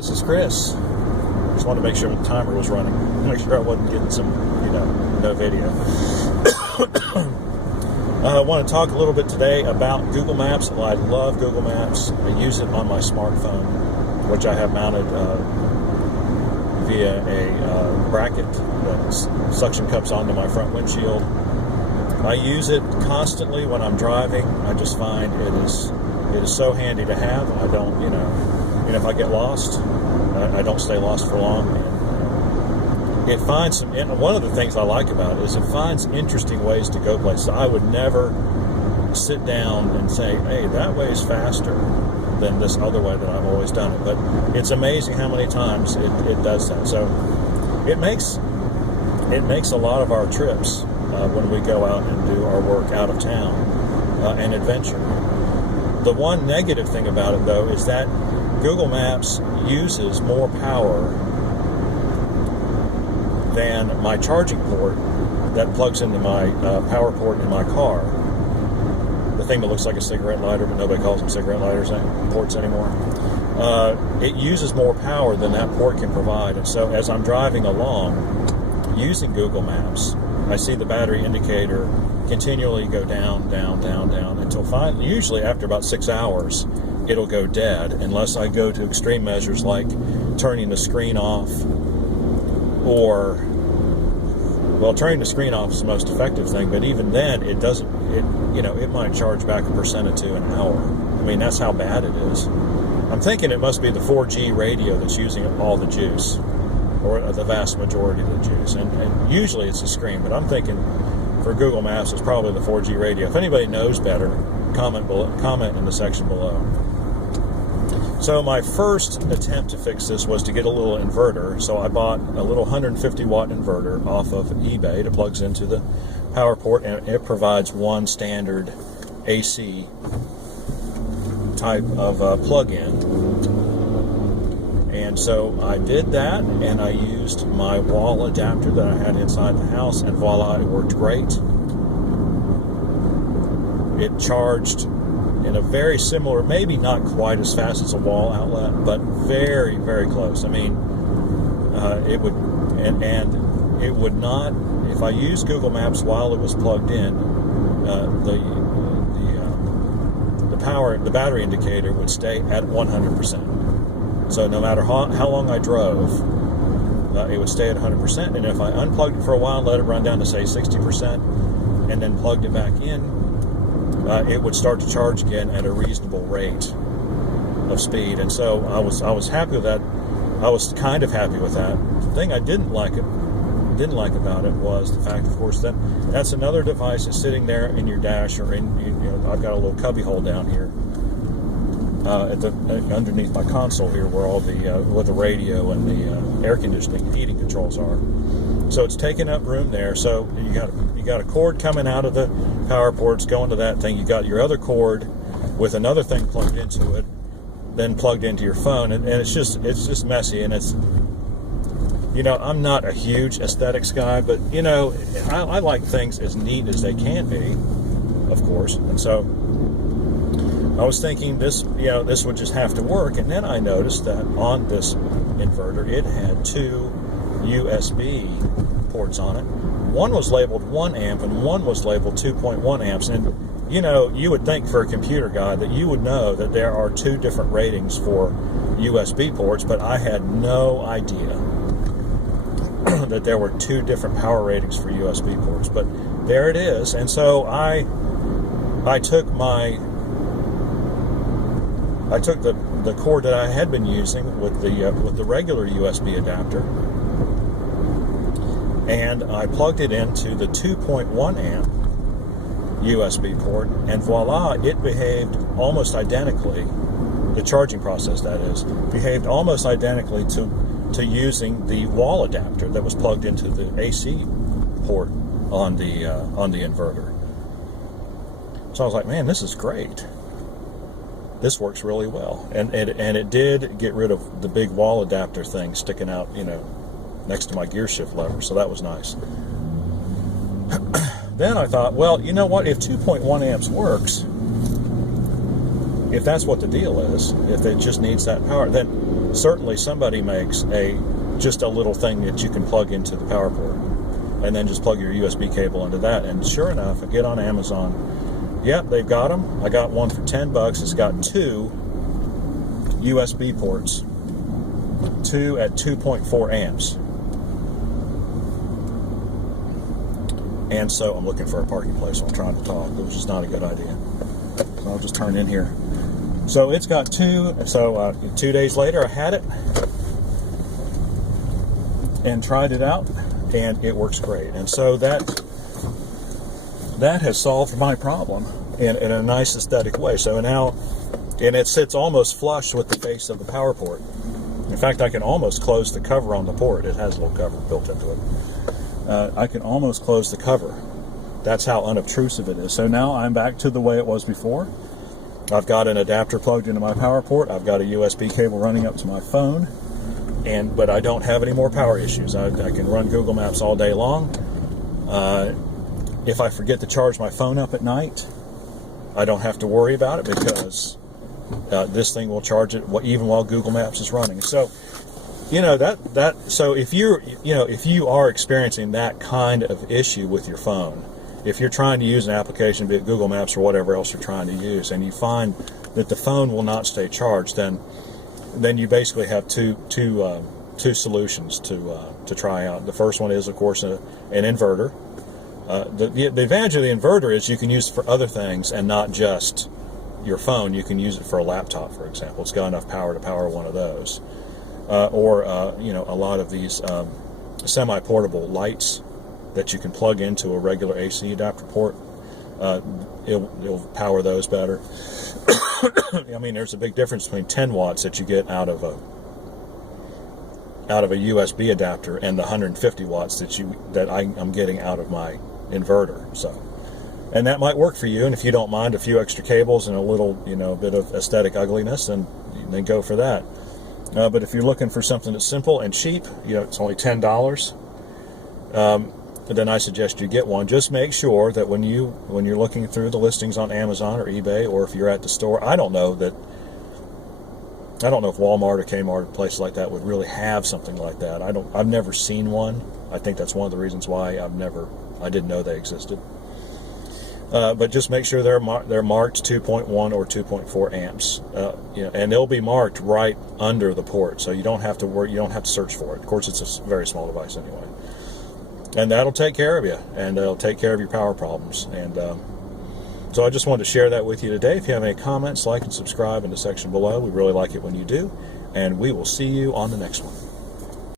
This is Chris. Just wanted to make sure the timer was running. Make sure I wasn't getting some, no video. I want to talk a little bit today about Google Maps. Well, I love Google Maps. I use it on my smartphone, which I have mounted via a bracket that suction cups onto my front windshield. I use it constantly when I'm driving. I just find it is so handy to have. I don't, if I get lost, I don't stay lost for long. And it finds one of the things I like about it is it finds interesting ways to go places. I would never sit down and say, hey, that way is faster than this other way that I've always done it. But it's amazing how many times it does that. So it makes a lot of our trips when we go out and do our work out of town an adventure. The one negative thing about it, though, is that Google Maps uses more power than my charging port that plugs into my power port in my car. The thing that looks like a cigarette lighter, but nobody calls them cigarette lighters ports anymore. It uses more power than that port can provide. And so as I'm driving along using Google Maps, I see the battery indicator continually go down, down, down, down until finally, usually after about 6 hours, it'll go dead unless I go to extreme measures like turning the screen off turning the screen off is the most effective thing, but even then it might charge back 1% or 2 an hour. I mean, that's how bad it is. I'm thinking it must be the 4G radio that's using all the juice, or the vast majority of the juice, and usually it's the screen, but I'm thinking for Google Maps it's probably the 4G radio. If anybody knows better, comment in the section below. So my first attempt to fix this was to get a little inverter. So I bought a little 150 watt inverter off of eBay that plugs into the power port, and it provides one standard AC type of plug-in. And so I did that, and I used my wall adapter that I had inside the house, and voila, it worked great. It charged in a very similar, maybe not quite as fast as a wall outlet, but very, very close. I mean, it would, and it would not, if I used Google Maps while it was plugged in, the battery indicator would stay at 100%. So no matter how long I drove, it would stay at 100%. And if I unplugged it for a while, let it run down to say 60%, and then plugged it back in, it would start to charge again at a reasonable rate of speed. And so I was happy with that. I was kind of happy with that. The thing I didn't like about it was the fact, of course, that that's another device that's sitting there in your dash, or I've got a little cubby hole down here underneath my console here, where all where the radio and the air conditioning and heating controls are. So it's taking up room there. So you got a cord coming out of the power ports going to that thing. You got your other cord with another thing plugged into it, then plugged into your phone, and it's just messy. And it's, I'm not a huge aesthetics guy, but I like things as neat as they can be, of course. And so I was thinking this would just have to work. And then I noticed that on this inverter it had 2 USB ports on it. One was labeled 1 amp and one was labeled 2.1 amps. And you would think for a computer guy that you would know that there are 2 different ratings for USB ports, but I had no idea that there were 2 different power ratings for USB ports. But there it is. And so I took the cord that I had been using with the regular USB adapter, and I plugged it into the 2.1 amp USB port, and voila, it behaved almost identically. The charging process, that is, behaved almost identically to using the wall adapter that was plugged into the AC port on the inverter. So I was like, man, this is great. This works really well, and it did get rid of the big wall adapter thing sticking out, next to my gear shift lever, so that was nice. Then I thought, well, you know what, if 2.1 amps works, if that's what the deal is, if it just needs that power, then certainly somebody makes just a little thing that you can plug into the power port, and then just plug your USB cable into that. And sure enough, I get on Amazon. Yep, they've got them. I got one for $10. It's got 2 USB ports, 2 at 2.4 amps. And so I'm looking for a parking place, so I'm trying to talk, which is not a good idea. So I'll just turn in here. So it's got 2. So 2 days later, I had it and tried it out, and it works great. And so that has solved my problem in a nice aesthetic way. So now, and it sits almost flush with the face of the power port. In fact, I can almost close the cover on the port. It has a little cover built into it. I can almost close the cover. That's how unobtrusive it is. So now I'm back to the way it was before. I've got an adapter plugged into my power port. I've got a USB cable running up to my phone. But I don't have any more power issues. I can run Google Maps all day long. If I forget to charge my phone up at night, I don't have to worry about it, because this thing will charge it even while Google Maps is running. So, so if you are experiencing that kind of issue with your phone, if you're trying to use an application, be it Google Maps or whatever else you're trying to use, and you find that the phone will not stay charged, then you basically have two solutions to try out. The first one is, of course, an inverter. The advantage of the inverter is you can use it for other things and not just your phone. You can use it for a laptop, for example. It's got enough power to power one of those. Or a lot of these semi-portable lights that you can plug into a regular AC adapter port. It'll power those better. I mean, there's a big difference between 10 watts that you get out of a USB adapter and the 150 watts that I'm getting out of my inverter. So, and that might work for you. And if you don't mind a few extra cables and a little, bit of aesthetic ugliness, then go for that. But if you're looking for something that's simple and cheap, it's only $10. Then I suggest you get one. Just make sure that when you're looking through the listings on Amazon or eBay, or if you're at the store, I don't know if Walmart or Kmart, places like that, would really have something like that. I've never seen one. I think that's one of the reasons why I didn't know they existed. But just make sure they're marked 2.1 or 2.4 amps, and they'll be marked right under the port, so you don't have to worry. You don't have to search for it. Of course, it's a very small device anyway. And that'll take care of you, and it'll take care of your power problems. And so I just wanted to share that with you today. If you have any comments, like and subscribe in the section below. We really like it when you do. And we will see you on the next one.